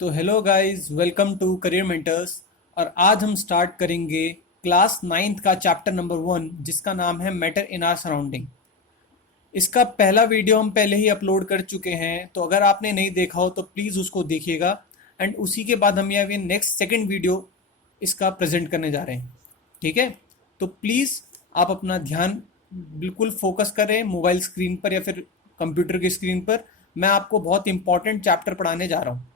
तो hello guys, welcome to career mentors. और आज हम स्टार्ट करेंगे क्लास नाइन्थ का चैप्टर नंबर 1, जिसका नाम है मैटर इन आर सराउंडिंग। इसका पहला वीडियो हम पहले ही अपलोड कर चुके हैं, तो अगर आपने नहीं देखा हो तो प्लीज़ उसको देखिएगा। एंड उसी के बाद हम ये नेक्स्ट सेकंड वीडियो इसका प्रेजेंट करने जा रहे हैं। ठीक है, तो प्लीज़ आप अपना ध्यान बिल्कुल फोकस करें मोबाइल स्क्रीन पर या फिर कंप्यूटर की स्क्रीन पर। मैं आपको बहुत इंपॉर्टेंट चैप्टर पढ़ाने जा रहा हूँ।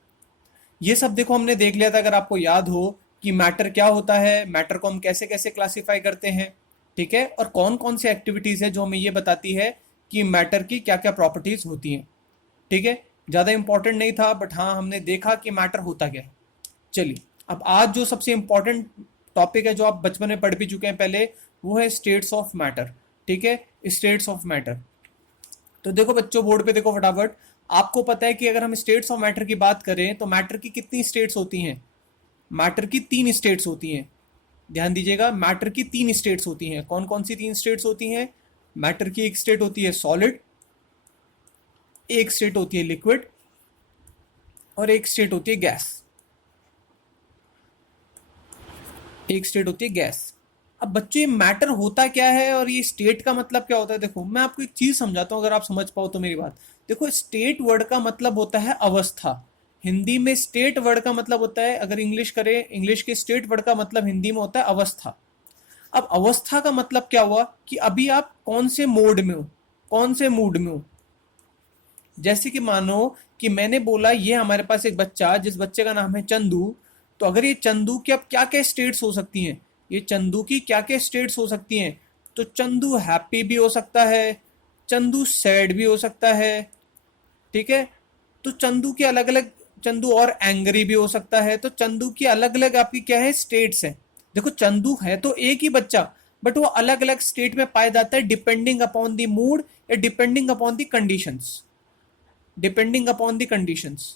ये सब देखो हमने देख लिया था, अगर आपको याद हो कि मैटर क्या होता है, मैटर को हम कैसे कैसे क्लासिफाई करते हैं। ठीक है, और कौन कौन सी एक्टिविटीज़ है जो हमें ये बताती है कि मैटर की क्या क्या प्रॉपर्टीज़ होती हैं। ठीक है, ज़्यादा इंपॉर्टेंट नहीं था, बट हाँ हमने देखा कि मैटर होता क्या है। चलिए, अब आज जो सबसे इंपॉर्टेंट टॉपिक है, जो आप बचपन में पढ़ भी चुके हैं पहले, वो है स्टेट्स ऑफ मैटर। ठीक है, स्टेट्स ऑफ मैटर। तो देखो बच्चों, बोर्ड पे देखो फटाफट। आपको पता है कि अगर हम स्टेट्स ऑफ मैटर की बात करें तो मैटर की कितनी स्टेट्स होती हैं? मैटर की तीन स्टेट्स होती हैं। ध्यान दीजिएगा, मैटर की तीन स्टेट्स होती हैं। कौन कौन सी तीन स्टेट्स होती हैं? मैटर की एक स्टेट होती है सॉलिड, एक स्टेट होती है लिक्विड, और एक स्टेट होती है गैस। एक स्टेट होती है गैस। अब बच्चों, ये मैटर होता क्या है और ये स्टेट का मतलब क्या होता है? देखो, मैं आपको एक चीज समझाता हूँ, अगर आप समझ पाओ तो मेरी बात। देखो, स्टेट वर्ड का मतलब होता है अवस्था। हिंदी में स्टेट वर्ड का मतलब होता है, अगर इंग्लिश करें, इंग्लिश के स्टेट वर्ड का मतलब हिंदी में होता है अवस्था। अब अवस्था का मतलब क्या हुआ कि अभी आप कौन से मोड में हो, कौन से मूड में हो। जैसे कि मानो कि मैंने बोला ये हमारे पास एक बच्चा, जिस बच्चे का नाम है चंदू। तो अगर ये चंदू की अब क्या क्या स्टेट्स हो सकती हैं, ये चंदू की क्या क्या स्टेट्स हो सकती हैं? तो चंदू हैप्पी भी हो सकता है, चंदू सैड भी हो सकता है। ठीक है, तो चंदू की अलग अलग, चंदू और एंग्री भी हो सकता है। तो चंदू की अलग अलग आपकी क्या है, स्टेट्स हैं। देखो, चंदू है तो एक ही बच्चा, बट वो अलग अलग स्टेट में पाया जाता है डिपेंडिंग अपॉन द मूड या depending upon the conditions. Depending upon the conditions,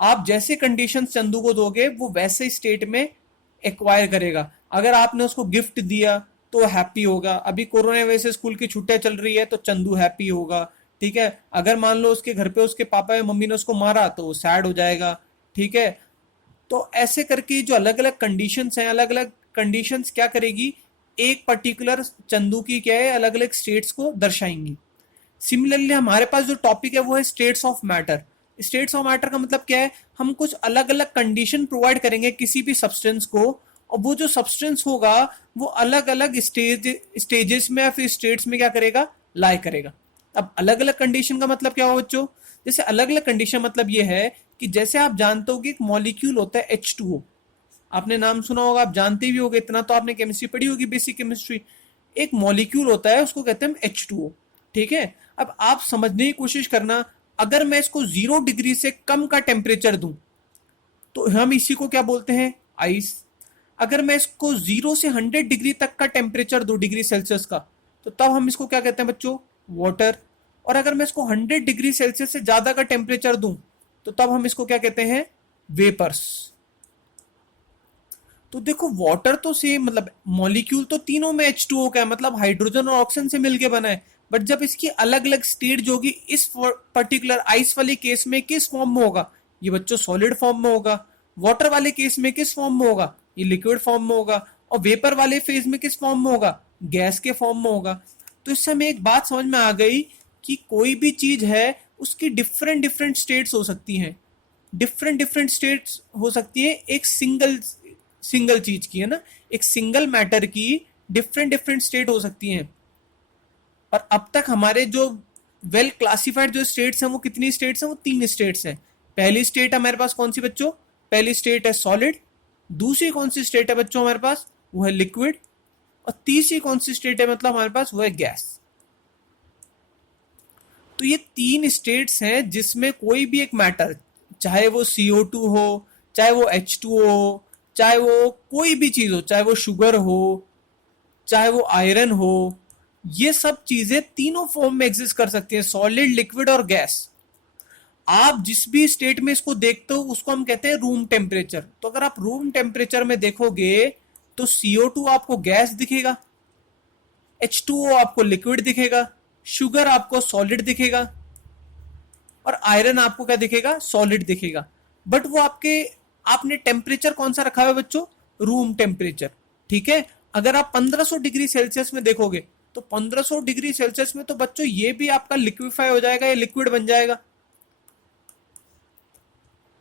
आप जैसे कंडीशंस चंदू को दोगे वो वैसे स्टेट में एक्वायर करेगा। अगर आपने उसको गिफ्ट दिया तो हैप्पी होगा। अभी कोरोना वजह से स्कूल की छुट्टियां चल रही है तो चंदू हैप्पी होगा। ठीक है, अगर मान लो उसके घर पे उसके पापा या मम्मी ने उसको मारा तो वो सैड हो जाएगा। ठीक है, तो ऐसे करके जो अलग अलग कंडीशंस हैं, अलग अलग कंडीशंस क्या करेगी, एक पर्टिकुलर चंदू की क्या है, अलग अलग स्टेट्स को दर्शाएंगी। सिमिलरली हमारे पास जो टॉपिक है वो है states of matter. States of matter का मतलब क्या है, हम कुछ अलग अलग कंडीशन प्रोवाइड करेंगे किसी भी सब्सटेंस को, और वो जो सब्सटेंस होगा वो अलग अलग स्टेजेस में या फिर स्टेट्स में क्या करेगा, लाई करेगा। अब अलग अलग कंडीशन का मतलब क्या हुआ बच्चों? जैसे अलग अलग कंडीशन मतलब ये है कि जैसे आप जानते हो कि एक मॉलिक्यूल होता है H2O। आपने नाम सुना होगा, आप जानते भी होगे, इतना तो आपने केमिस्ट्री पढ़ी होगी, बेसिक केमिस्ट्री। एक मॉलिक्यूल होता है, उसको कहते हैं H2O। ठीक है, अब आप समझने की कोशिश करना, अगर मैं इसको 0 डिग्री से कम का टेम्परेचर दूं तो हम इसी को क्या बोलते हैं, आइस। अगर मैं इसको 0 से 100 डिग्री तक का टेम्परेचर दूं, डिग्री सेल्सियस का, तो तब हम इसको क्या कहते हैं बच्चों, वाटर। और अगर मैं इसको 100 डिग्री सेल्सियस से ज्यादा का टेम्परेचर दूं तो तब हम इसको क्या कहते हैं, वेपर्स। तो देखो, वाटर तो सेम, मतलब मॉलिक्यूल तो तीनों में H2O का है, मतलब हाइड्रोजन और ऑक्सीजन से मिलके बना है। बट जब इसकी अलग अलग स्टेट जो होगी, इस पर्टिकुलर आइस वाले केस में किस फॉर्म में होगा, ये बच्चों सॉलिड फॉर्म में होगा। वाटर वाले केस में किस फॉर्म में होगा, ये लिक्विड फॉर्म में होगा। और वेपर वाले फेज में किस फॉर्म में होगा, गैस के फॉर्म में होगा। तो इससे हमें एक बात समझ में आ गई कि कोई भी चीज है उसकी डिफरेंट डिफरेंट स्टेट्स हो सकती हैं। डिफरेंट डिफरेंट स्टेट्स हो सकती है एक सिंगल सिंगल चीज की, है ना, एक सिंगल मैटर की डिफरेंट डिफरेंट स्टेट हो सकती हैं। और अब तक हमारे जो वेल क्लासिफाइड जो स्टेट्स हैं वो कितनी स्टेट्स हैं, वो तीन स्टेट्स हैं। पहली स्टेट हमारे पास कौन सी बच्चों, पहली स्टेट है सॉलिड। दूसरी कौन सी स्टेट है बच्चों हमारे पास, वो है लिक्विड। और तीसरी कौन सी स्टेट है मतलब हमारे पास, वो है गैस। तो ये तीन स्टेट्स हैं जिसमें कोई भी एक मैटर, चाहे वो CO2 हो, चाहे वो H2O हो, चाहे वो कोई भी चीज हो, चाहे वो शुगर हो, चाहे वो आयरन हो, ये सब चीजें तीनों फॉर्म में एग्जिस्ट कर सकती हैं, सॉलिड, लिक्विड और गैस। आप जिस भी स्टेट में इसको देखते हो उसको हम कहते हैं रूम टेम्परेचर। तो अगर आप रूम टेम्परेचर में देखोगे तो CO2 आपको गैस दिखेगा, H2O आपको लिक्विड दिखेगा, शुगर आपको सॉलिड दिखेगा, और आयरन आपको क्या दिखेगा, सॉलिड दिखेगा। बट वो आपने टेम्परेचर कौन सा रखा हुआ है बच्चों, रूम टेम्परेचर, ठीक है। अगर आप 1500 डिग्री सेल्सियस में देखोगे तो 1500 डिग्री सेल्सियस में तो बच्चों ये भी आपका लिक्विफाई हो जाएगा, या लिक्विड बन जाएगा।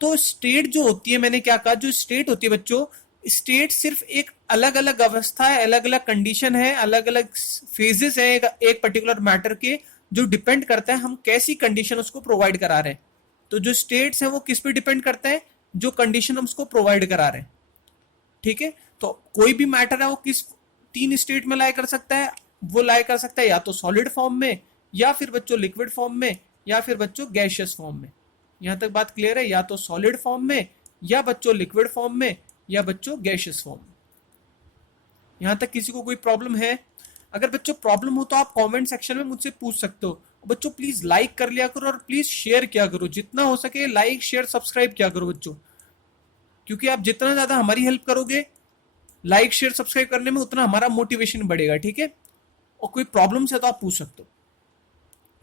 तो स्टेट जो होती है, मैंने क्या कहा, जो स्टेट होती है बच्चों, स्टेट सिर्फ एक अलग अलग अवस्था है, अलग अलग कंडीशन है, अलग अलग फेजेस है एक पर्टिकुलर मैटर के, जो डिपेंड करता है हम कैसी कंडीशन उसको प्रोवाइड करा रहे हैं। तो जो स्टेट्स हैं वो किस पे डिपेंड करते हैं, जो कंडीशन हम उसको प्रोवाइड करा रहे हैं, ठीक है। तो कोई भी मैटर है वो किस तीन स्टेट में लाई कर सकता है, वो लाई कर सकता है या तो सॉलिड फॉर्म में, या फिर बच्चों लिक्विड फॉर्म में, या फिर बच्चों गैशियस फॉर्म में। यहां तक बात क्लियर है, या तो सॉलिड फॉर्म में, या बच्चों लिक्विड फॉर्म में, या बच्चों गैशियस फॉर्म में। यहां तक किसी को कोई प्रॉब्लम है? अगर बच्चों प्रॉब्लम हो तो आप कमेंट सेक्शन में मुझसे पूछ सकते हो। बच्चों प्लीज लाइक कर लिया करो और प्लीज शेयर किया करो, जितना हो सके लाइक शेयर सब्सक्राइब किया करो बच्चों, क्योंकि आप जितना ज्यादा हमारी हेल्प करोगे लाइक शेयर सब्सक्राइब करने में, उतना हमारा मोटिवेशन बढ़ेगा, ठीक है। और कोई प्रॉब्लम है तो आप पूछ सकते हो।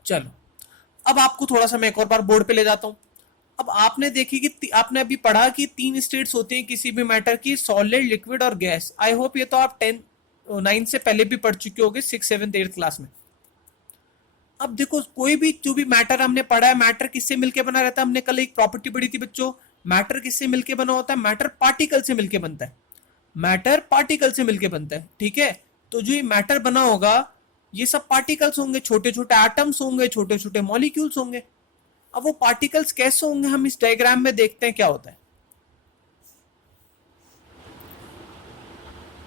चलो, अब आपको थोड़ा सा मैं एक और बार बोर्ड पे ले जाता हूं। अब आपने देखी कि आपने अभी पढ़ा कि तीन स्टेट्स होती हैं किसी भी मैटर की, सॉलिड, लिक्विड और गैस। आई होप ये तो आप 9 से पहले भी पढ़ चुके होगे, 6, 7, 8 क्लास में। अब देखो, कोई भी जो भी मैटर हमने पढ़ा है, मैटर किससे मिलके बना रहता है, हमने कल एक प्रॉपर्टी पढ़ी थी बच्चों, मैटर किससे मिलके बना होता है, मैटर पार्टिकल से मिलके बनता है, मैटर पार्टिकल से मिलके बनता है, ठीक है। तो जो ये मैटर बना होगा, ये सब पार्टिकल्स होंगे, छोटे छोटे एटम्स होंगे, छोटे छोटे मॉलिक्यूल्स होंगे। अब वो पार्टिकल्स कैसे होंगे, हम इस डायग्राम में देखते हैं क्या होता है।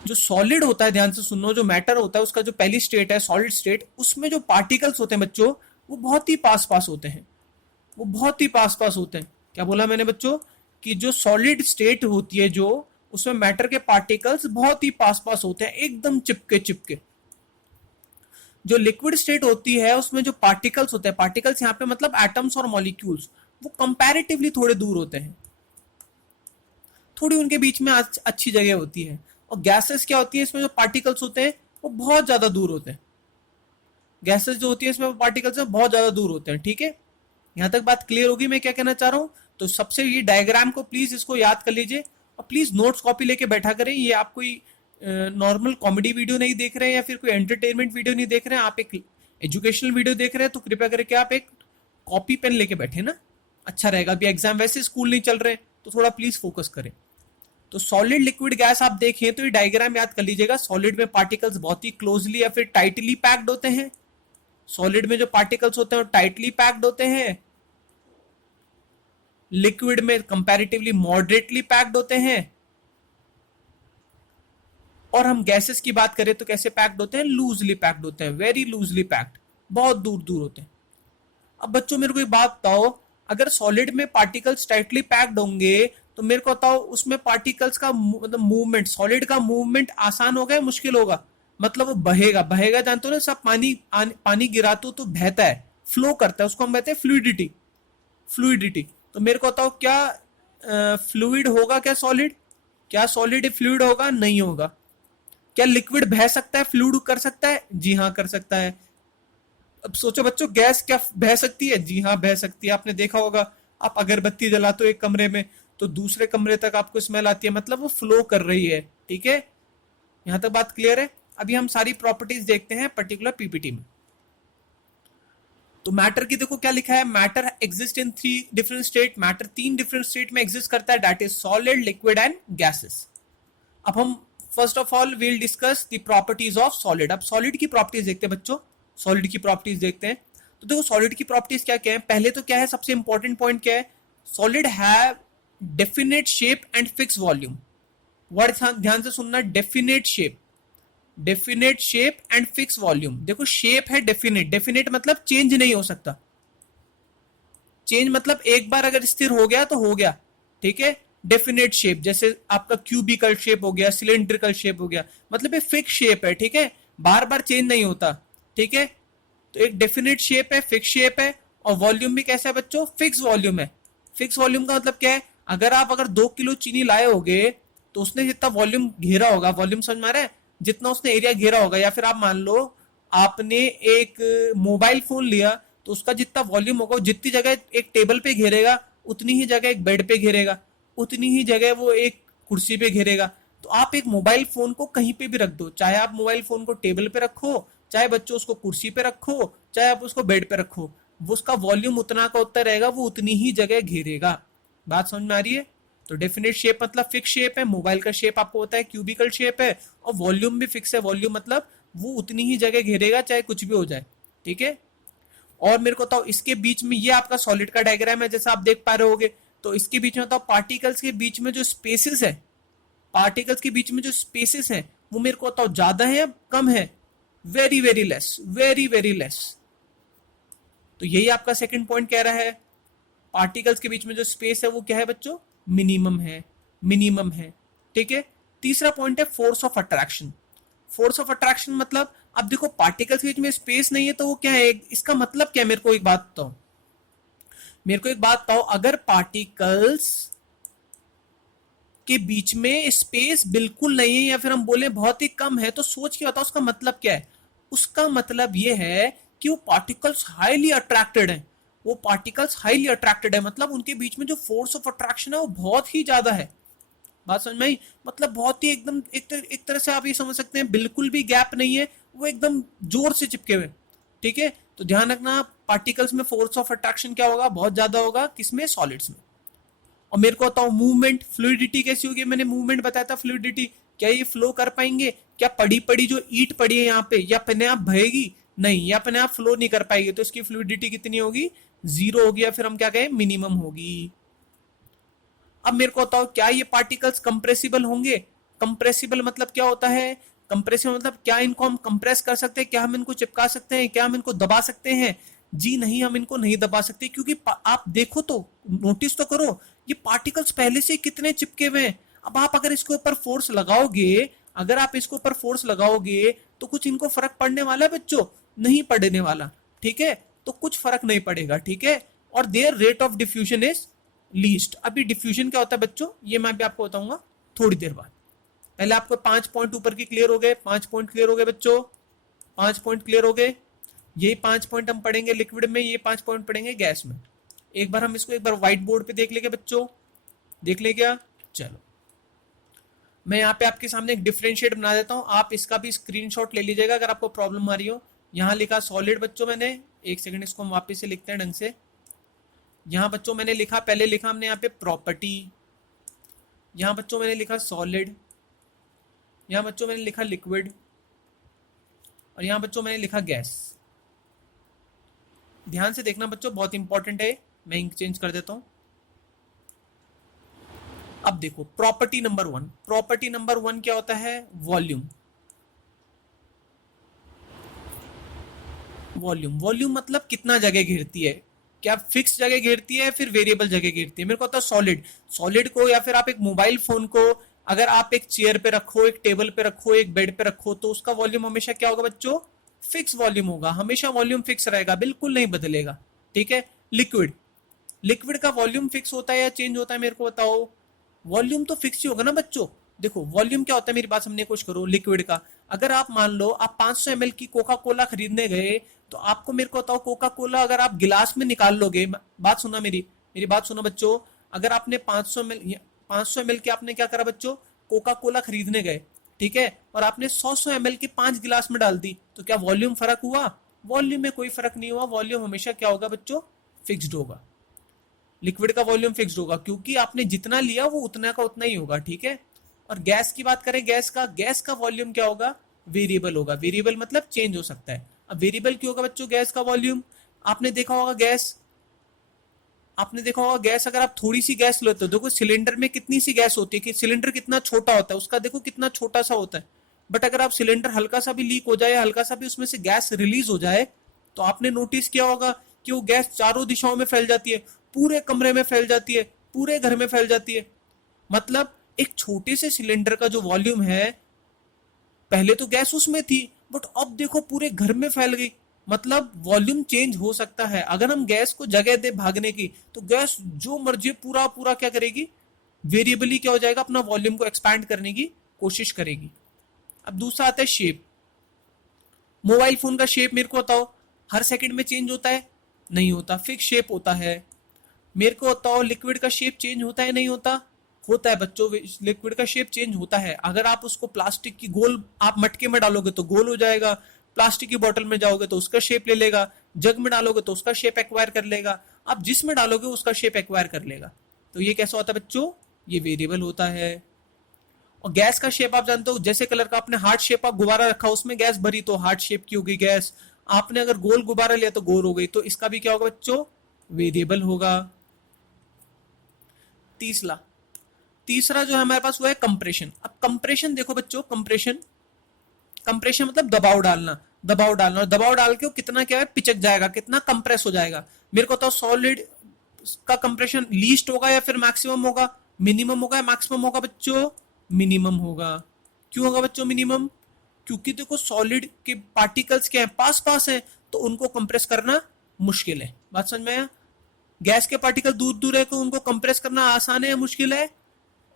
जो सॉलिड होता है, ध्यान से सुनो, जो मैटर होता है उसका जो पहली स्टेट है सॉलिड स्टेट, उसमें जो पार्टिकल्स होते हैं बच्चों, वो बहुत ही पास पास होते हैं, वो बहुत ही पास पास होते हैं। क्या बोला मैंने बच्चों, कि जो सॉलिड स्टेट होती है, जो उसमें मैटर के पार्टिकल्स बहुत ही पास पास होते हैं, एकदम चिपके चिपके। जो लिक्विड स्टेट होती है उसमें जो पार्टिकल्स होते हैं, पार्टिकल्स यहाँ पे मतलब एटम्स और मॉलिक्यूल्स, वो कंपैरेटिवली थोड़े दूर होते हैं, थोड़ी उनके बीच में अच्छी जगह होती है। और गैसेस क्या होती है, इसमें जो पार्टिकल्स होते हैं वो बहुत ज्यादा दूर होते हैं। गैसेस जो होती है इसमें पार्टिकल्स बहुत ज्यादा दूर होते हैं, ठीक है। यहां तक बात क्लियर होगी मैं क्या कहना चाह रहा हूं। तो सबसे ये डायग्राम को प्लीज इसको याद कर लीजिए, और प्लीज नोट्स कॉपी लेके बैठा करें। ये आप कोई नॉर्मल कॉमेडी वीडियो नहीं देख रहे हैं, या फिर कोई एंटरटेनमेंट वीडियो नहीं देख रहे हैं, आप एक एजुकेशनल वीडियो देख रहे हैं, तो कृपया करके आप एक कॉपी पेन लेके बैठे ना, अच्छा रहेगा। अभी एग्जाम, वैसे स्कूल नहीं चल रहे, तो थोड़ा प्लीज फोकस करें। तो सॉलिड, लिक्विड, गैस आप देखें तो ये डायग्राम याद कर लीजिएगा। सॉलिड में पार्टिकल्स बहुत ही क्लोजली या फिर टाइटली पैक्ड होते हैं, सॉलिड में जो पार्टिकल्स होते हैं वो टाइटली पैक्ड होते हैं, लिक्विड में कंपैरेटिवली मॉडरेटली पैक्ड होते हैं, और हम गैसेस की बात करें तो कैसे पैक्ड होते हैं, लूजली पैक्ड होते हैं, वेरी लूजली पैक्ड, बहुत दूर दूर होते हैं। अब बच्चों मेरे को एक बात बताओ, अगर सॉलिड में पार्टिकल्स टाइटली पैक्ड होंगे तो मेरे को बताओ उसमें पार्टिकल्स का मतलब मूवमेंट, सॉलिड का मूवमेंट आसान होगा या मुश्किल होगा? मतलब वो बहेगा, बहेगा जानते हो ना, सब पानी गिराते तो बहता है, फ्लो करता है, उसको हम कहते हैं फ्लूइडिटी, फ्लूइडिटी। तो मेरे को बताओ क्या फ्लूइड होगा क्या सॉलिड? क्या सॉलिड फ्लूइड होगा? नहीं होगा। क्या लिक्विड बह सकता है, फ्लूइड कर सकता है? जी हाँ कर सकता है। अब सोचो बच्चों, गैस क्या बह सकती है? जी हाँ बह सकती है। आपने देखा होगा, आप अगरबत्ती जलाते हो एक कमरे में तो दूसरे कमरे तक आपको स्मेल आती है, मतलब वो फ्लो कर रही है, ठीक है। यहां तक बात क्लियर है। अभी हम सारी प्रॉपर्टीज देखते हैं पर्टिकुलर पीपीटी में। तो मैटर की देखो क्या लिखा है, matter exist in 3 different state, matter 3 different state में एग्जिस्ट करता है, that is solid, liquid and gases. अब हम first of all will discuss the properties of solid. अब सॉलिड की प्रॉपर्टीज देखते हैं बच्चों, सॉलिड की प्रॉपर्टीज देखते हैं। तो देखो सॉलिड की प्रॉपर्टीज क्या क्या है, पहले तो क्या है, सबसे इंपॉर्टेंट पॉइंट क्या है, solid have definite shape and fix volume. Word ध्यान से सुनना, definite shape, definite shape and fix volume. देखो शेप है डेफिनेट, डेफिनेट मतलब चेंज नहीं हो सकता, चेंज मतलब एक बार अगर स्थिर हो गया तो हो गया, ठीक है। डेफिनेट शेप जैसे आपका क्यूबिकल शेप हो गया, सिलेंड्रिकल शेप हो गया, मतलब ये फिक्स शेप है, ठीक है, बार बार चेंज नहीं होता, ठीक है। तो एक डेफिनेट शेप है, फिक्स शेप है, और वॉल्यूम भी कैसा है बच्चों, फिक्स वॉल्यूम है। फिक्स वॉल्यूम का मतलब क्या है, अगर 2 किलो चीनी लाए होगे तो उसने जितना वॉल्यूम घेरा होगा, वॉल्यूम समझ में आ रहा है, जितना उसने एरिया घेरा होगा, या फिर आप मान लो आपने एक मोबाइल फोन लिया तो उसका जितना वॉल्यूम होगा, जितनी जगह एक टेबल पे घेरेगा उतनी ही जगह एक बेड पे घेरेगा, उतनी ही जगह वो एक कुर्सी पे घेरेगा। तो आप एक मोबाइल फोन को कहीं पे भी रख दो, चाहे आप मोबाइल फोन को टेबल पे रखो, चाहे बच्चों उसको कुर्सी पे रखो, चाहे आप उसको बेड पे रखो, वो उसका वॉल्यूम उतना का उतना रहेगा, वो उतनी ही जगह घेरेगा। बात समझ में आ रही है? तो डेफिनेट शेप मतलब फिक्स शेप है, मोबाइल का शेप आपको होता है क्यूबिकल शेप है, और वॉल्यूम भी फिक्स है। वॉल्यूम मतलब वो उतनी ही जगह घेरेगा चाहे कुछ भी हो जाए, ठीक है। और मेरे को बताओ इसके बीच में, ये आपका सॉलिड का डायग्राम है जैसा आप देख पा रहे होगे, तो इसके बीच में बताओ पार्टिकल्स के बीच में जो स्पेसेस है, पार्टिकल्स के बीच में जो स्पेसेस है वो मेरे को बताओ ज्यादा है या कम है? Very very less, very very less. तो यही आपका सेकंड पॉइंट कह रहा है, पार्टिकल्स के बीच में जो स्पेस है वो क्या है बच्चों? मिनिमम है, मिनिमम है, ठीक है। तीसरा पॉइंट है force of attraction. Force of attraction मतलब, अब देखो पार्टिकल्स के बीच में स्पेस नहीं है तो वो क्या है, इसका मतलब क्या है? मेरे को एक बात बताओ, मेरे को एक बात बताओ, अगर पार्टिकल्स के बीच में स्पेस बिल्कुल नहीं है या फिर हम बोले बहुत ही कम है, तो सोच के बताओ उसका मतलब क्या है? उसका मतलब ये है कि वो पार्टिकल्स हाईली अट्रैक्टेड है, वो पार्टिकल्स हाईली अट्रैक्टेड है, मतलब उनके बीच में जो फोर्स ऑफ अट्रैक्शन है वो बहुत ही ज्यादा है। बात समझ में आई? मतलब बहुत ही एकदम एक तरह से आप ये समझ सकते हैं बिल्कुल भी गैप नहीं है, वो एकदम जोर से चिपके हुए, ठीक है। तो ध्यान रखना, पार्टिकल्स में फोर्स ऑफ अट्रैक्शन क्या होगा? बहुत ज्यादा होगा, किसमें? सॉलिड्स में। और मेरे को बताओ मूवमेंट, फ्लूइडिटी कैसी होगी? मैंने मूवमेंट बताया था, फ्लूइडिटी, क्या ये फ्लो कर पाएंगे? क्या पड़ी पड़ी जो ईट पड़ी है यहाँ पे, या अपने आप बहेगी? नहीं, या अपने आप फ्लो नहीं कर पाएगी, तो इसकी फ्लूइडिटी कितनी होगी? जीरो होगी, या फिर हम क्या कहें, मिनिमम होगी। अब मेरे को बताओ, क्या ये पार्टिकल्स कंप्रेसिबल होंगे? कंप्रेसिबल मतलब क्या होता है? कंप्रेसिबल मतलब क्या इनको हम कंप्रेस कर सकते हैं, क्या हम इनको चिपका सकते हैं, क्या हम इनको दबा सकते हैं? जी नहीं, हम इनको नहीं दबा सकते, क्योंकि आप देखो तो, नोटिस तो करो, ये पार्टिकल्स पहले से कितने चिपके हुए हैं। अब आप अगर इसके ऊपर फोर्स लगाओगे, अगर आप इसके ऊपर फोर्स लगाओगे तो कुछ इनको फर्क पड़ने वाला है बच्चों? नहीं पड़ने वाला, ठीक है। तो कुछ फर्क नहीं पड़ेगा, ठीक है। और there rate of diffusion is least. अभी डिफ्यूजन क्या होता है बच्चों, ये मैं भी आपको बताऊंगा थोड़ी देर बाद। पहले आपको 5 पॉइंट ऊपर की क्लियर हो गए, 5 पॉइंट क्लियर हो गए बच्चों, 5 पॉइंट क्लियर हो गए। यही 5 पॉइंट हम पढ़ेंगे लिक्विड में, ये 5 पॉइंट पढ़ेंगे गैस में। एक बार हम इसको एक बार व्हाइट बोर्ड पे देख लेंगे बच्चों, देख ले क्या? चलो, मैं यहाँ पे आपके सामने एक डिफरेंशिएट बना देता हूँ, आप इसका भी स्क्रीनशॉट ले लीजिएगा अगर आपको प्रॉब्लम आ रही हो। यहाँ लिखा सॉलिड बच्चों मैंने, एक सेकंड इसको हम वापस से लिखते हैं ढंग से। यहाँ बच्चों मैंने लिखा, पहले लिखा हमने यहाँ पे प्रॉपर्टी, यहाँ बच्चों मैंने लिखा सॉलिड, यहाँ बच्चों मैंने लिखा लिक्विड, और यहाँ बच्चों मैंने लिखा गैस। ध्यान से देखना बच्चों, बहुत इंपॉर्टेंट है। मैं इंक चेंज कर देता हूं। अब देखो प्रॉपर्टी नंबर 1, प्रॉपर्टी नंबर 1 क्या होता है? वॉल्यूम। वॉल्यूम, वॉल्यूम मतलब कितना जगह घेरती है, क्या फिक्स जगह घेरती है फिर वेरिएबल जगह घेरती है? मेरे को होता है सॉलिड, सॉलिड को या फिर आप एक मोबाइल फोन को अगर आप एक चेयर पे रखो, एक टेबल पे रखो, एक बेड पे रखो, तो उसका वॉल्यूम हमेशा क्या होगा बच्चों? फिक्स वॉल्यूम होगा, हमेशा वॉल्यूम फिक्स रहेगा, बिल्कुल नहीं बदलेगा, ठीक है। लिक्विड, लिक्विड का वॉल्यूम फिक्स होता है या चेंज होता है? मेरे को बताओ। वॉल्यूम तो फिक्स ही होगा ना बच्चों। देखो वॉल्यूम क्या होता है, मेरी बात समझने की कोशिश करो। लिक्विड का, अगर आप मान लो आप 500 ml की कोका कोला खरीदने गए, तो आपको, मेरे को बताओ, कोका कोला अगर आप गिलास में निकाल लोगे, बात सुना मेरी, मेरी बात सुनो बच्चों, अगर आपने 500 ml के आपने क्या करा बच्चों, कोका कोला खरीदने गए, ठीक है, और आपने 100 ml की 5 गिलास में डाल दी, तो क्या वॉल्यूम फर्क हुआ? वॉल्यूम में कोई फर्क नहीं हुआ, वॉल्यूम हमेशा क्या होगा बच्चों? फिक्स्ड होगा। लिक्विड का वॉल्यूम फिक्स्ड होगा, क्योंकि आपने जितना लिया वो उतना का उतना ही होगा, ठीक है। और गैस की बात करें, गैस का वॉल्यूम क्या होगा? वेरिएबल होगा। वेरिएबल मतलब चेंज हो सकता है। अब वेरिएबल क्यों होगा बच्चों गैस का वॉल्यूम? आपने देखा होगा गैस, आपने देखा होगा गैस, अगर आप थोड़ी सी गैस लेते हो, देखो सिलेंडर में कितनी सी गैस होती है, कि सिलेंडर कितना छोटा होता है, उसका देखो कितना छोटा सा होता है। बट अगर आप सिलेंडर हल्का सा भी लीक हो जाए, हल्का सा भी उसमें से गैस रिलीज हो जाए, तो आपने नोटिस किया होगा कि वो गैस चारों दिशाओं में फैल जाती है, पूरे कमरे में फैल जाती है, पूरे घर में फैल जाती है। मतलब एक छोटे से सिलेंडर का जो वॉल्यूम है, पहले तो गैस उसमें थी, बट अब देखो पूरे घर में फैल गई। मतलब वॉल्यूम चेंज हो सकता है। अगर हम गैस को जगह दे भागने की, तो गैस जो मर्जी पूरा पूरा क्या करेगी? वेरिएबली क्या हो जाएगा? अपना वॉल्यूम को एक्सपैंड करने की कोशिश करेगी। अब दूसरा आता है शेप। मोबाइल फोन का शेप मेरे को बताओ, हर सेकंड में चेंज होता है? नहीं होता, फिक्स शेप होता है। मेरे को बताओ लिक्विड का शेप चेंज होता है नहीं होता? होता है बच्चों, लिक्विड का शेप चेंज होता है। अगर आप उसको प्लास्टिक की गोल आप मटके में डालोगे तो गोल हो जाएगा, प्लास्टिक की बोतल में जाओगे तो उसका शेप ले लेगा, जग में डालोगे तो उसका शेप एक्वायर कर लेगा, आप जिसमें डालोगे उसका शेप एक्वायर कर लेगा। तो ये कैसा होता है बच्चों? ये वेरिएबल होता है। और गैस का शेप आप जानते हो, जैसे कलर का आपने हार्ट शेप का गुब्बारा रखा उसमें गैस भरी तो हार्ट शेप की होगी गैस, आपने अगर गोल गुब्बारा लिया तो गोल हो गई। तो इसका भी क्या होगा बच्चों? वेरिएबल होगा। तीसरा तीसरा जो है हमारे पास वो है कंप्रेशन। अब कंप्रेशन देखो बच्चों, कंप्रेशन कंप्रेशन मतलब दबाव डालना, दबाव डालना, और दबाव डाल के वो कितना क्या है पिचक जाएगा, कितना कंप्रेस हो जाएगा। मेरे को तो सॉलिड का कंप्रेशन लीस्ट होगा या फिर मैक्सिमम होगा? मिनिमम होगा या मैक्सिमम होगा बच्चों? मिनिमम होगा। क्यों होगा बच्चों मिनिमम? क्योंकि देखो सॉलिड के पार्टिकल्स क्या है, पास पास है, तो उनको कंप्रेस करना मुश्किल है। बात समझ में आया? गैस के पार्टिकल दूर दूर है तो उनको कंप्रेस करना आसान है या मुश्किल है?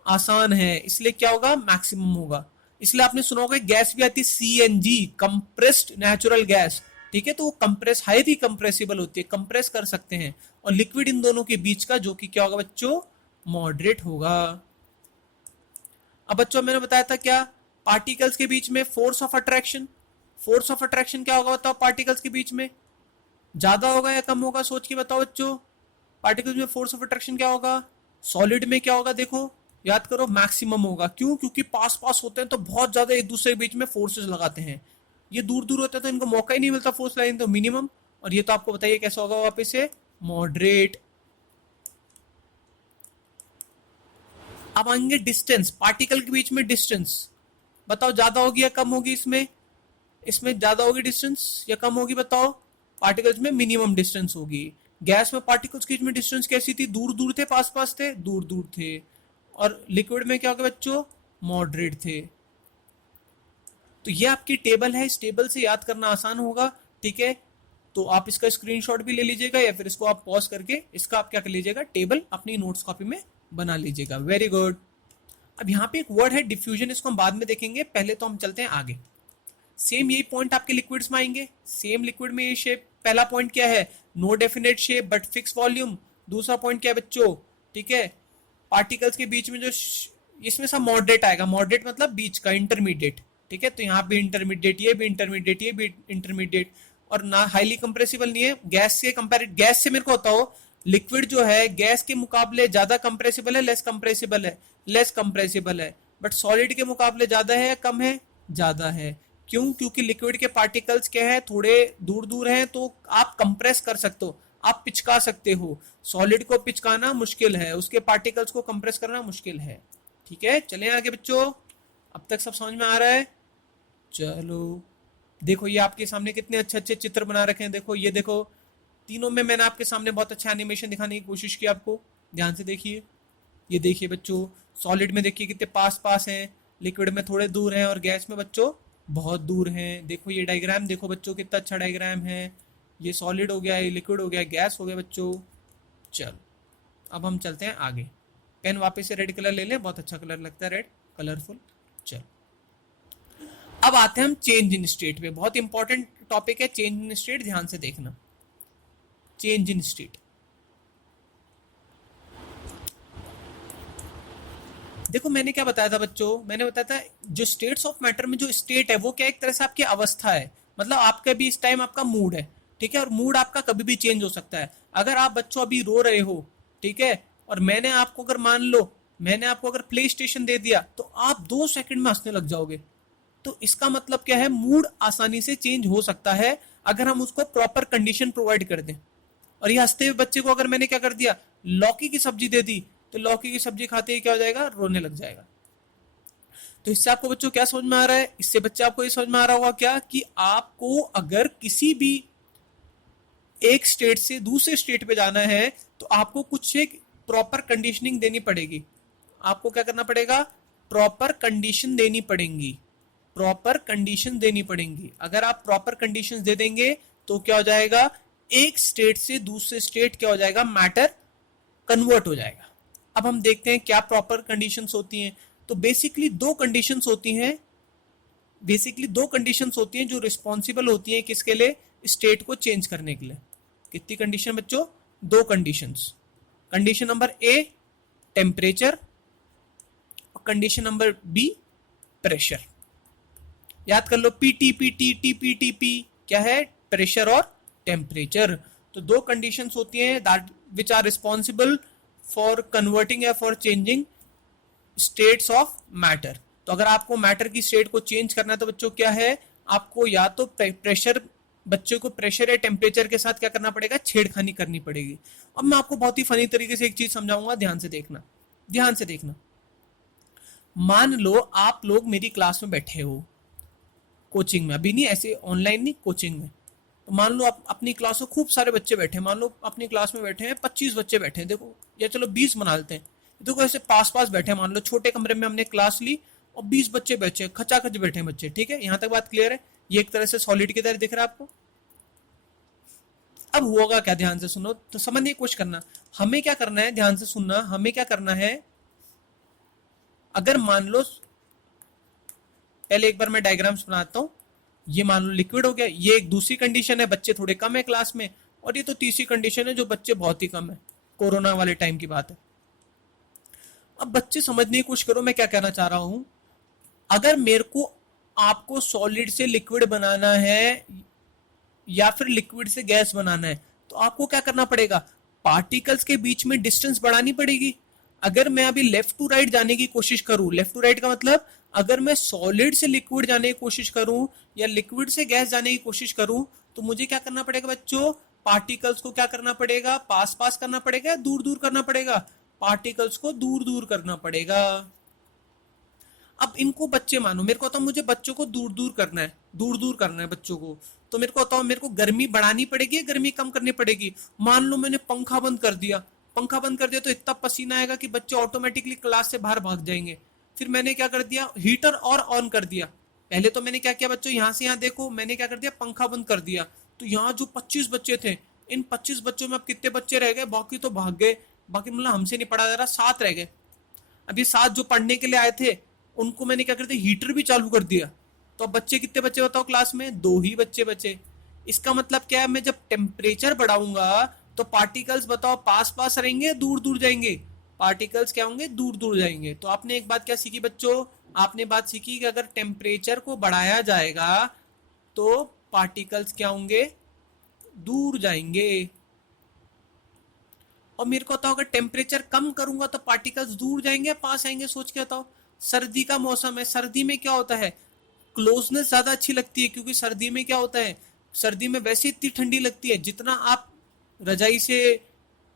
आसान है, इसलिए क्या होगा? मैक्सिमम होगा। इसलिए आपने सुना होगा गैस भी आती है सीएनजी, कंप्रेस्ड नेचुरल गैस। ठीक है, तो वो कंप्रेस हाईली कंप्रेसिबल होती है, कंप्रेस कर सकते हैं। और लिक्विड इन दोनों के बीच का जो कि क्या होगा बच्चों? मॉडरेट होगा। अब बच्चों मैंने बताया था क्या? पार्टिकल्स के बीच में force of attraction. Force of attraction क्या होगा बताओ? पार्टिकल्स के बीच में ज्यादा होगा या कम होगा? सोच के बताओ बच्चों। पार्टिकल्स में फोर्स ऑफ अट्रैक्शन क्या होगा? सॉलिड में क्या होगा देखो, याद करो, मैक्सिमम होगा। क्यों? क्योंकि पास पास होते हैं तो बहुत ज्यादा एक दूसरे के बीच में फोर्सेस लगाते हैं। ये दूर दूर होते हैं तो इनको मौका ही नहीं मिलता फोर्स लगाने, तो मिनिमम। और ये तो आपको बताइए कैसा होगा वापस से? मॉडरेट। अब आएंगे डिस्टेंस, पार्टिकल के बीच में डिस्टेंस। बताओ ज्यादा होगी या कम होगी? इसमें इसमें ज्यादा होगी डिस्टेंस या कम होगी बताओ? पार्टिकल्स में मिनिमम डिस्टेंस होगी। गैस में पार्टिकल्स के बीच में डिस्टेंस कैसी थी? दूर दूर थे, पास पास थे? दूर दूर थे। और लिक्विड में क्या होगा बच्चों? मॉडरेट थे। तो ये आपकी टेबल है, इस टेबल से याद करना आसान होगा। ठीक है, तो आप इसका स्क्रीनशॉट भी ले लीजिएगा या फिर इसको आप पॉज करके इसका आप क्या कर लीजिएगा, टेबल अपनी नोट्स कॉपी में बना लीजिएगा। Very good. अब यहाँ पे एक वर्ड है डिफ्यूजन, इसको हम बाद में देखेंगे, पहले तो हम चलते हैं आगे। सेम यही पॉइंट आपके लिक्विड्स में आएंगे। सेम लिक्विड में ये शेप, पहला पॉइंट क्या है? No definite shape but fix volume. दूसरा पॉइंट क्या है बच्चों? ठीक है, पार्टिकल्स के बीच में जो इसमें सब मॉडरेट आएगा। मॉडरेट मतलब बीच का, इंटरमीडिएट। ठीक है, तो यहाँ पे इंटरमीडिएट, ये भी इंटरमीडिएट, ये भी इंटरमीडिएट। और ना हाईली कंप्रेसिबल नहीं है। गैस से कंपेयर, गैस से मेरे को बताओ लिक्विड जो है गैस के मुकाबले ज्यादा कंप्रेसिबल है, लेस कंप्रेसिबल है? लेस कंप्रेसिबल है। बट सॉलिड के मुकाबले ज्यादा है या कम है? ज्यादा है। क्यों? क्योंकि लिक्विड के पार्टिकल्स क्या है, थोड़े दूर दूर हैं, तो आप कंप्रेस कर सकते हो, आप पिचका सकते हो। सॉलिड को पिचकाना मुश्किल है, उसके पार्टिकल्स को कंप्रेस करना मुश्किल है। ठीक है, चलें आगे बच्चों। अब तक सब समझ में आ रहा है? चलो देखो, ये आपके सामने कितने अच्छे अच्छे चित्र बना रखे हैं। देखो ये देखो, तीनों में मैंने आपके सामने बहुत अच्छा एनिमेशन दिखाने की कोशिश की आपको। ध्यान से देखिए। ये देखिए बच्चों, सॉलिड में देखिए कितने पास पास हैं, लिक्विड में थोड़े दूर हैं, और गैस में बच्चों बहुत दूर हैं। देखो ये डायग्राम देखो बच्चों, कितना अच्छा डायग्राम है। ये सॉलिड हो गया, ये लिक्विड हो गया, गैस हो गया बच्चों। चलो अब हम चलते हैं आगे। पेन वापस से रेड कलर ले लें, बहुत अच्छा कलर लगता है रेड, कलरफुल। चलो अब आते हैं हम चेंज इन स्टेट पे। बहुत इंपॉर्टेंट टॉपिक है चेंज इन स्टेट, ध्यान से देखना। चेंज इन स्टेट, देखो मैंने क्या बताया था बच्चों, मैंने बताया था जो स्टेट्स ऑफ मैटर में जो स्टेट है वो क्या, एक तरह से आपकी अवस्था है। मतलब आपका भी इस टाइम आपका मूड है। ठीक है, और मूड आपका कभी भी चेंज हो सकता है। अगर आप बच्चों अभी रो रहे हो, ठीक है, और मैंने आपको अगर मान लो मैंने आपको अगर प्ले स्टेशन दे दिया तो आप 2 सेकंड में हंसने लग जाओगे। तो इसका मतलब क्या है, मूड आसानी से चेंज हो सकता है अगर हम उसको प्रॉपर कंडीशन प्रोवाइड कर दें। और ये हंसते हुए बच्चे को अगर मैंने क्या कर दिया, लौकी की सब्जी दे दी, तो लौकी की सब्जी खाते ही क्या हो जाएगा, रोने लग जाएगा। तो इससे आपको बच्चों क्या समझ में आ रहा है? इससे बच्चे आपको ये समझ में आ रहा होगा क्या, कि आपको अगर किसी भी एक स्टेट से दूसरे स्टेट पे जाना है तो आपको कुछ एक प्रॉपर कंडीशनिंग देनी पड़ेगी। आपको क्या करना पड़ेगा, प्रॉपर कंडीशन देनी पड़ेंगी। प्रॉपर कंडीशन देनी पड़ेंगी। अगर आप प्रॉपर कंडीशन दे देंगे तो क्या हो जाएगा, एक स्टेट से दूसरे स्टेट क्या हो जाएगा, मैटर कन्वर्ट हो जाएगा। अब हम देखते हैं क्या प्रॉपर कंडीशंस होती हैं। तो बेसिकली दो कंडीशंस होती हैं, बेसिकली दो कंडीशंस होती हैं जो रिस्पॉन्सिबल होती हैं किसके लिए, स्टेट को चेंज करने के लिए। कितनी कंडीशन बच्चों, दो conditions. Condition number a temperature और कंडीशन नंबर बी प्रेशर। याद कर लो, पीटी पीटी टीपी टीपी क्या है, प्रेशर और टेम्परेचर। तो दो कंडीशंस होती हैं that which are responsible for converting या for changing states of matter. तो अगर आपको मैटर की स्टेट को चेंज करना है तो बच्चों क्या है, आपको या तो प्रेशर, बच्चों को प्रेशर या टेम्परेचर के साथ क्या करना पड़ेगा, छेड़खानी करनी पड़ेगी। अब मैं आपको बहुत ही फनी तरीके से एक चीज समझाऊंगा, ध्यान से देखना, ध्यान से देखना। मान लो आप लोग मेरी क्लास में बैठे हो, कोचिंग में, अभी नहीं, ऐसे ऑनलाइन नहीं, कोचिंग में। तो मान लो आप अपनी क्लास में खूब सारे बच्चे बैठे हैं, मान लो अपनी क्लास में बैठे हैं 25 बच्चे बैठे हैं, देखो, या चलो 20 बना लेते हैं। देखो ऐसे पास पास बैठे हैं, मान लो छोटे कमरे में हमने क्लास ली और 20 बच्चे बैठे, खचाखच बैठे हैं बच्चे, ठीक है, यहाँ तक बात क्लियर है। ये एक तरह से सॉलिड की तरह दिख रहा है आपको। अब होगा क्या, ध्यान से सुनो, तो समझने की कोशिश करना। हमें क्या करना है, ध्यान से सुनना, हमें क्या करना है, अगर मान लो, पहले एक बार मैं डायग्राम्स बनाता हूं। ये मान लो लिक्विड हो गया, ये एक दूसरी कंडीशन है, बच्चे थोड़े कम है क्लास में, और ये तो तीसरी कंडीशन है जो बच्चे बहुत ही कम है, कोरोना वाले टाइम की बात है। अब बच्चे समझने की कोशिश करो मैं क्या कहना चाह रहा हूं। अगर मेरे को आपको सॉलिड से लिक्विड बनाना है या फिर लिक्विड से गैस बनाना है, तो आपको क्या करना पड़ेगा, पार्टिकल्स के बीच में डिस्टेंस बढ़ानी पड़ेगी। अगर मैं अभी लेफ्ट टू राइट जाने की कोशिश करूं, लेफ्ट टू राइट का मतलब अगर मैं सॉलिड से लिक्विड जाने की कोशिश करूं या लिक्विड से गैस जाने की कोशिश करूं, तो मुझे क्या करना पड़ेगा बच्चों, पार्टिकल्स को क्या करना पड़ेगा, पास पास करना पड़ेगा, दूर दूर करना पड़ेगा, पार्टिकल्स को दूर दूर करना पड़ेगा। अब इनको बच्चे मानो, मेरे को बताओ मुझे बच्चों को दूर दूर करना है, दूर दूर करना है बच्चों को, तो मेरे को बताओ मेरे को गर्मी बढ़ानी पड़ेगी या गर्मी कम करनी पड़ेगी। मान लो मैंने पंखा बंद कर दिया, पंखा बंद कर दिया तो इतना पसीना आएगा कि बच्चे ऑटोमेटिकली क्लास से बाहर भाग जाएंगे। फिर मैंने क्या कर दिया, हीटर और ऑन कर दिया। पहले तो मैंने क्या किया बच्चों, यहाँ से यहाँ देखो, मैंने क्या कर दिया, पंखा बंद कर दिया। तो यहाँ जो 25 बच्चे थे, इन 25 बच्चों में अब कितने बच्चे रह गए, बाकी तो भाग गए, बाकी मतलब हमसे नहीं पढ़ा जा रहा, 7 रह गए। अभी 7 जो पढ़ने के लिए आए थे उनको मैंने क्या कर दिया, हीटर भी चालू कर दिया। तो अब बच्चे कितने बच्चे बताओ क्लास में, 2 ही बच्चे बचे। इसका मतलब क्या है, मैं जब टेम्परेचर बढ़ाऊंगा तो पार्टिकल्स बताओ पास पास रहेंगे, दूर दूर जाएंगे, पार्टिकल्स क्या होंगे, दूर दूर जाएंगे। तो आपने एक बात क्या सीखी बच्चों, आपने बात सीखी कि अगर टेम्परेचर को बढ़ाया जाएगा तो पार्टिकल्स क्या होंगे, दूर जाएंगे। और मेरे को बताओ अगर टेम्परेचर कम करूंगा तो पार्टिकल्स दूर जाएंगे पास आएंगे, सोच के बताओ। सर्दी का मौसम है, सर्दी में क्या होता है, क्लोजनेस ज्यादा अच्छी लगती है, क्योंकि सर्दी में क्या होता है, सर्दी में वैसे इतनी ठंडी लगती है, जितना आप रजाई से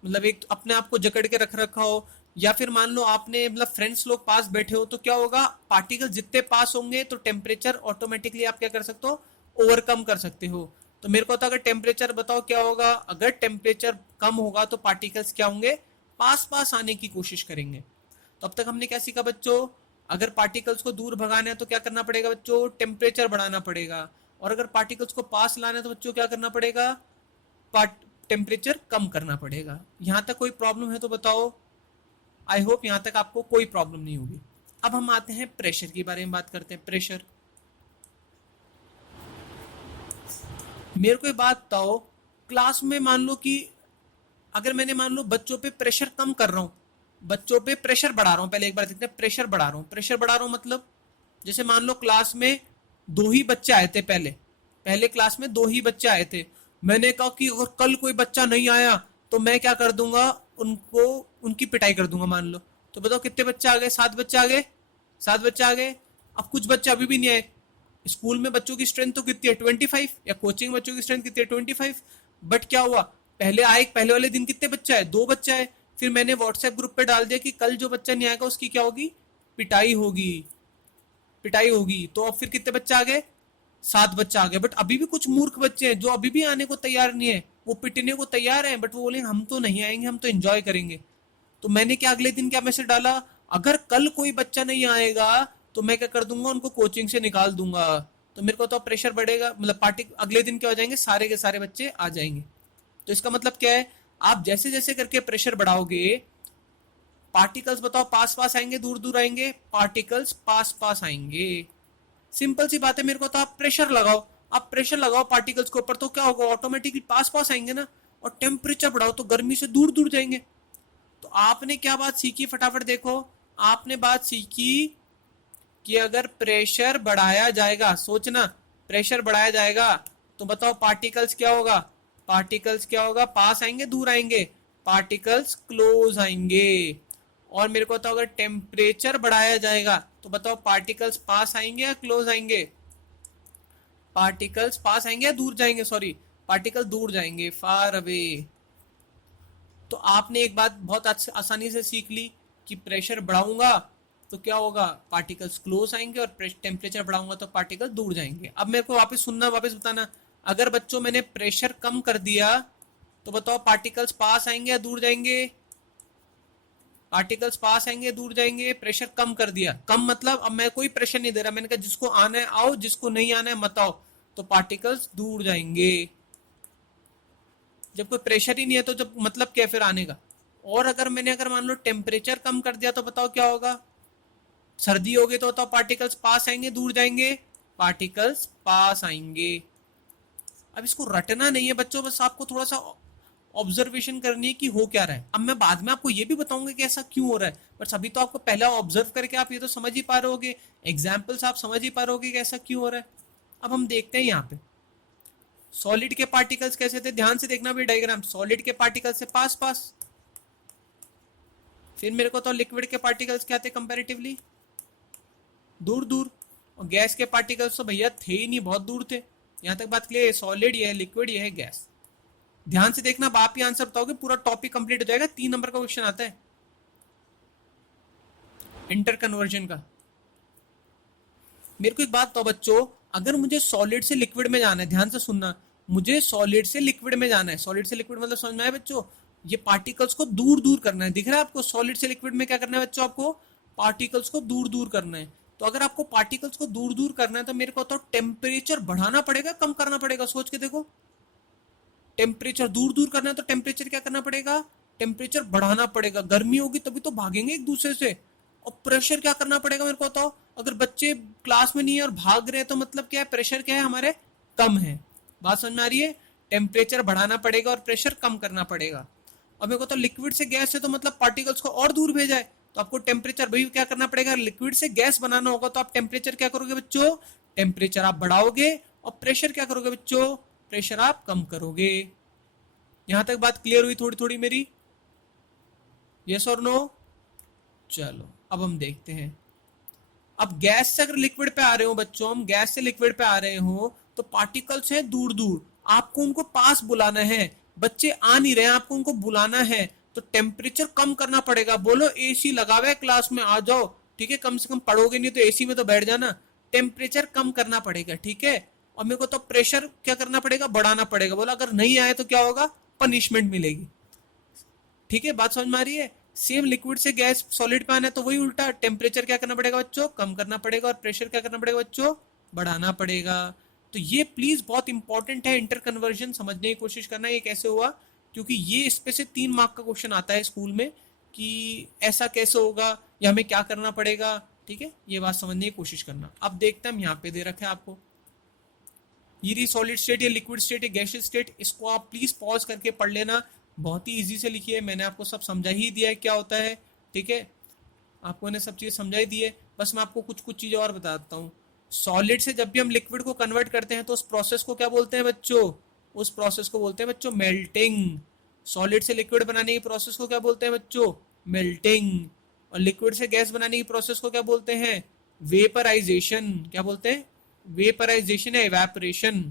मतलब एक अपने आप को जकड़ के रख रखा हो, या फिर मान लो आपने मतलब फ्रेंड्स लोग पास बैठे हो, तो क्या होगा, पार्टिकल जितने पास होंगे तो टेम्परेचर ऑटोमेटिकली आप क्या कर सकते हो, ओवरकम कर सकते हो। तो मेरे को तो अगर टेम्परेचर बताओ क्या होगा, अगर टेम्परेचर कम होगा तो पार्टिकल्स क्या होंगे, पास पास आने की कोशिश करेंगे। तो अब तक हमने क्या सीखा बच्चों, अगर पार्टिकल्स को दूर भगाना है तो क्या करना पड़ेगा बच्चों, टेम्परेचर बढ़ाना पड़ेगा। और अगर पार्टिकल्स को पास लाना है तो बच्चों क्या करना पड़ेगा, टेम्परेचर कम करना पड़ेगा। यहां तक कोई प्रॉब्लम है तो बताओ। आई होप यहां तक आपको कोई प्रॉब्लम नहीं होगी। अब हम आते हैं प्रेशर की बारे में बात करते हैं। प्रेशर, मेरे को एक बात बताओ, क्लास में मान लो कि अगर मैंने मान लो बच्चों पे प्रेशर कम कर रहा हूँ, बच्चों पे प्रेशर बढ़ा रहा हूँ, पहले एक बार देखते हैं, प्रेशर बढ़ा रहा हूँ, प्रेशर बढ़ा रहा हूँ मतलब जैसे मान लो क्लास में 2 ही बच्चे आए थे, पहले पहले क्लास में 2 ही बच्चे आए थे। मैंने कहा कि अगर कल कोई बच्चा नहीं आया तो मैं क्या कर दूंगा, उनको उनकी पिटाई कर दूंगा, मान लो। तो बताओ कितने बच्चे आ गए, 7 बच्चे आ गए, 7 बच्चे आ गए। अब कुछ बच्चे अभी भी नहीं आए। स्कूल में बच्चों की स्ट्रेंथ तो कितनी है, 25, या कोचिंग बच्चों की स्ट्रेंथ कितनी है, 25। बट क्या हुआ, पहले आए, पहले वाले दिन कितने बच्चे आए, 2 बच्चे आए। फिर मैंने व्हाट्सएप ग्रुप पे डाल दिया कि कल जो बच्चा नहीं आएगा उसकी क्या होगी, पिटाई होगी, पिटाई होगी। तो अब फिर कितने बच्चे आ गए, 7 बच्चे आ गए। बट अभी भी कुछ मूर्ख बच्चे हैं जो अभी भी आने को तैयार नहीं है, वो पिटने को तैयार हैं, बट वो बोले हम तो नहीं आएंगे, हम तो एंजॉय करेंगे। तो मैंने क्या अगले दिन क्या मैसेज डाला, अगर कल कोई बच्चा नहीं आएगा तो मैं क्या कर दूंगा, उनको कोचिंग से निकाल दूंगा। तो मेरे को तो प्रेशर बढ़ेगा, मतलब पार्टी अगले दिन क्या हो जाएंगे, सारे के सारे बच्चे आ जाएंगे। तो इसका मतलब क्या है, आप जैसे जैसे करके प्रेशर बढ़ाओगे, पार्टिकल्स बताओ पास पास आएंगे, दूर दूर आएंगे, पार्टिकल्स पास पास आएंगे। सिंपल सी बात है। मेरे को तो आप प्रेशर लगाओ, आप प्रेशर लगाओ पार्टिकल्स के ऊपर, तो क्या होगा, ऑटोमेटिकली पास पास आएंगे ना। और टेम्परेचर बढ़ाओ तो गर्मी से दूर दूर जाएंगे। तो आपने क्या बात सीखी, फटाफट देखो। आपने बात सीखी कि अगर प्रेशर बढ़ाया जाएगा, सोचना, प्रेशर बढ़ाया जाएगा तो बताओ पार्टिकल्स क्या होगा, पार्टिकल्स क्या होगा, पास आएंगे दूर आएंगे, पार्टिकल्स क्लोज आएंगे। और मेरे को बताओ अगर टेम्परेचर बढ़ाया जाएगा तो बताओ पार्टिकल्स पास आएंगे या क्लोज आएंगे, पार्टिकल्स पास आएंगे या दूर जाएंगे, सॉरी पार्टिकल दूर जाएंगे, फार अवे। तो आपने एक बात बहुत आसानी से सीख ली कि प्रेशर बढ़ाऊंगा तो क्या होगा, पार्टिकल्स क्लोज आएंगे, और टेम्परेचर बढ़ाऊंगा तो पार्टिकल दूर जाएंगे। अब मेरे को वापस सुनना, वापस बताना, अगर बच्चों मैंने प्रेशर कम कर दिया तो बताओ पार्टिकल्स पास आएंगे या दूर जाएंगे, पार्टिकल्स पास आएंगे दूर जाएंगे। प्रेशर कम कर दिया, कम मतलब अब मैं कोई प्रेशर नहीं दे रहा, मैंने कहा जिसको आना है आओ, जिसको नहीं आना है मत आओ, तो पार्टिकल्स दूर जाएंगे। जब कोई प्रेशर ही नहीं है तो जब मतलब क्या फिर आने का। और अगर मैंने अगर मान लो टेम्परेचर कम कर दिया तो बताओ क्या होगा, सर्दी होगी तो बताओ पार्टिकल्स पास आएंगे दूर जाएंगे, पार्टिकल्स पास आएंगे। अब इसको रटना नहीं है बच्चों, बस आपको थोड़ा सा ऑब्जर्वेशन करनी है कि हो क्या रहा है। अब मैं बाद में आपको ये भी बताऊंगा कि ऐसा क्यों हो रहा है, बट अभी तो आपको पहला ऑब्जर्व करके आप ये तो समझ ही पा रहे होगे, एग्जाम्पल्स आप समझ ही पा रहे होगे कि ऐसा क्यों हो रहा है। अब हम देखते हैं यहाँ पे सॉलिड के पार्टिकल्स कैसे थे, ध्यान से देखना भी डायग्राम। सॉलिड के पार्टिकल्स से पास पास, फिर मेरे को तो लिक्विड के पार्टिकल्स क्या थे कंपैरेटिवली, दूर दूर। और गैस के पार्टिकल्स तो भैया थे ही नहीं, बहुत दूर थे। यहां तक बात क्लियर है, सॉलिड ये है, लिक्विड ये है, गैस। ध्यान से देखना, आप ही आंसर बताओगे, पूरा टॉपिक कंप्लीट हो जाएगा। 3 नंबर का क्वेश्चन आता है इंटर कन्वर्जन का। मेरे को एक बात बताओ बच्चों, अगर मुझे सॉलिड से लिक्विड में जाना है, ध्यान से सुनना, मुझे सॉलिड से लिक्विड में जाना है, सॉलिड से लिक्विड मतलब समझ में आया बच्चों, ये पार्टिकल्स को दूर दूर करना है। दिख रहा है आपको, सॉलिड से लिक्विड में क्या करना है बच्चों, आपको पार्टिकल्स को दूर दूर करना है। तो अगर आपको पार्टिकल्स को दूर दूर करना है तो मेरे को तो टेम्परेचर बढ़ाना पड़ेगा, कम करना पड़ेगा, सोच के देखो। टेम्परेचर दूर दूर करना है तो टेम्परेचर क्या करना पड़ेगा, टेम्परेचर बढ़ाना पड़ेगा। गर्मी होगी तभी तो भागेंगे एक दूसरे से। और प्रेशर क्या करना पड़ेगा मेरे को बताओ, अगर बच्चे क्लास में नहीं है और भाग रहे हैं तो मतलब क्या है, प्रेशर क्या है हमारे, कम है। बात समझ में आ रही है, टेम्परेचर बढ़ाना पड़ेगा और प्रेशर कम करना पड़ेगा। और मेरे को तो लिक्विड से गैस है तो मतलब पार्टिकल्स को और दूर भेजा है, तो आपको टेम्परेचर भाई क्या करना पड़ेगा, लिक्विड से गैस बनाना होगा तो आप टेम्परेचर क्या करोगे बच्चों, टेम्परेचर आप बढ़ाओगे, और प्रेशर क्या करोगे बच्चों, प्रेशर आप कम करोगे। यहां तक बात क्लियर हुई थोड़ी थोड़ी मेरी, यस और नो। चलो अब हम देखते हैं, अब गैस से अगर लिक्विड पे आ रहे हो बच्चों, हम गैस से लिक्विड पे आ रहे हो तो पार्टिकल्स हैं दूर दूर, आपको उनको पास बुलाना है। बच्चे आ नहीं रहे हैं, आपको उनको बुलाना है, तो टेम्परेचर कम करना पड़ेगा। बोलो एसी लगा हुआ है क्लास में, आ जाओ, ठीक है, कम से कम पढ़ोगे नहीं तो एसी में तो बैठ जाना। टेम्परेचर कम करना पड़ेगा, ठीक है। और मेरे को तो प्रेशर क्या करना पड़ेगा, बढ़ाना पड़ेगा। बोला अगर नहीं आए तो क्या होगा, पनिशमेंट मिलेगी। ठीक है, बात समझ में आ रही है। सेम लिक्विड से गैस सॉलिड पे आना है तो वही उल्टा, टेम्परेचर क्या करना पड़ेगा बच्चों, कम करना पड़ेगा, और प्रेशर क्या करना पड़ेगा बच्चों, बढ़ाना पड़ेगा। तो ये प्लीज बहुत इंपॉर्टेंट है, इंटर कन्वर्जन समझने की कोशिश करना ये कैसे हुआ, क्योंकि ये इस पे से 3 मार्क का क्वेश्चन आता है स्कूल में कि ऐसा कैसे होगा या हमें क्या करना पड़ेगा। ठीक है, ये बात समझने की कोशिश करना। अब देखते हैं, हम यहाँ पे दे रखे हैं आपको, ये रही सॉलिड स्टेट, या लिक्विड स्टेट, या गैसियस स्टेट। इसको आप प्लीज पॉज करके पढ़ लेना, बहुत ही इजी से लिखी है, मैंने आपको सब समझा ही दिया है क्या होता है। ठीक है, आपको ने सब चीज़ समझा ही दी है, बस मैं आपको कुछ कुछ चीज़ें और बता देता हूँ। सॉलिड से जब भी हम लिक्विड को कन्वर्ट करते हैं तो उस प्रोसेस को क्या बोलते हैं बच्चों, उस प्रोसेस को बोलते हैं बच्चों मेल्टिंग। सॉलिड से लिक्विड बनाने की प्रोसेस को क्या बोलते हैं बच्चों, मेल्टिंग। और लिक्विड से गैस बनाने की प्रोसेस को क्या बोलते हैं, वेपराइजेशन। क्या बोलते हैं, वेपराइजेशन या इवेपोरेशन।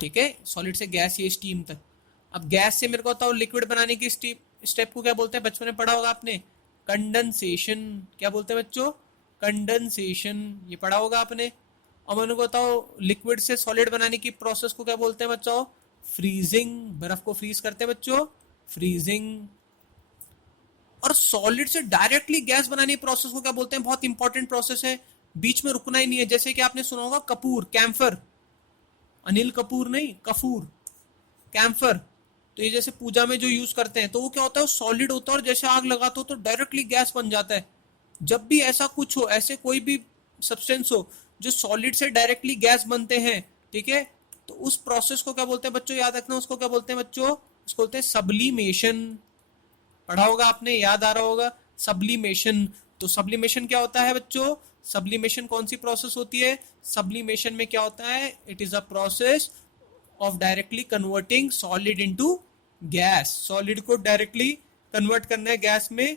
ठीक है, सॉलिड से गैस या स्टीम तक। अब गैस से मेरे को बताओ लिक्विड बनाने की स्टेप को क्या बोलते हैं, बचपन में पढ़ा होगा आपने, कंडेंसेशन। क्या बोलते हैं बच्चों, कंडेंसेशन, ये पढ़ा होगा आपने। और मैंने को बताओ लिक्विड से सॉलिड बनाने की प्रोसेस को क्या बोलते हैं बच्चों, फ्रीजिंग। बर्फ को फ्रीज करते हैं बच्चों, फ्रीजिंग। और सॉलिड से डायरेक्टली गैस बनाने की प्रोसेस को क्या बोलते हैं, बहुत इंपॉर्टेंट प्रोसेस है, बीच में रुकना ही नहीं है। जैसे कि आपने सुना होगा कपूर, कैम्फर, अनिल कपूर नहीं, कपूर, कैम्फर। तो ये जैसे पूजा में जो यूज करते हैं तो वो क्या होता है, सॉलिड होता है, और जैसे आग लगाते हो तो डायरेक्टली गैस बन जाता है। जब भी ऐसा कुछ हो, ऐसे कोई भी सब्सटेंस हो जो सॉलिड से डायरेक्टली गैस बनते हैं, ठीक है, तो उस प्रोसेस को क्या बोलते हैं बच्चों, याद रखना, उसको क्या बोलते हैं बच्चों, इसको बोलते हैं सब्लिमेशन। पढ़ा होगा आपने, याद आ रहा होगा सब्लिमेशन। तो सब्लिमेशन क्या होता है बच्चों? सब्लिमेशन कौन सी प्रोसेस होती है? सब्लिमेशन में क्या होता है? It is a process of directly converting solid into gas. Solid को डायरेक्टली कन्वर्ट करना है गैस में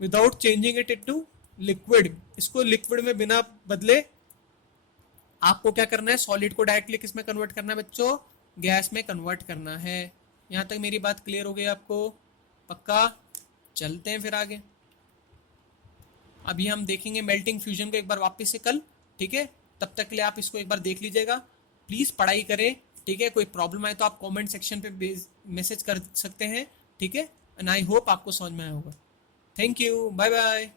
without changing it into liquid. इसको लिक्विड में बिना बदले आपको क्या करना है? सॉलिड को डायरेक्टली किस में कन्वर्ट करना है बच्चों? गैस में कन्वर्ट करना है। यहां तक मेरी बात क्लियर हो गई आपको? पक्का? चलते हैं फिर आगे। अभी हम देखेंगे मेल्टिंग फ्यूजन को एक बार वापस से कल, ठीक है? तब तक के लिए आप इसको एक बार देख लीजिएगा। प्लीज पढ़ाई करें, ठीक है? कोई प्रॉब्लम आए तो आप कमेंट सेक्शन पे मैसेज कर सकते हैं, ठीक है? एंड आई होप आपको समझ में आया होगा। Thank you, bye bye.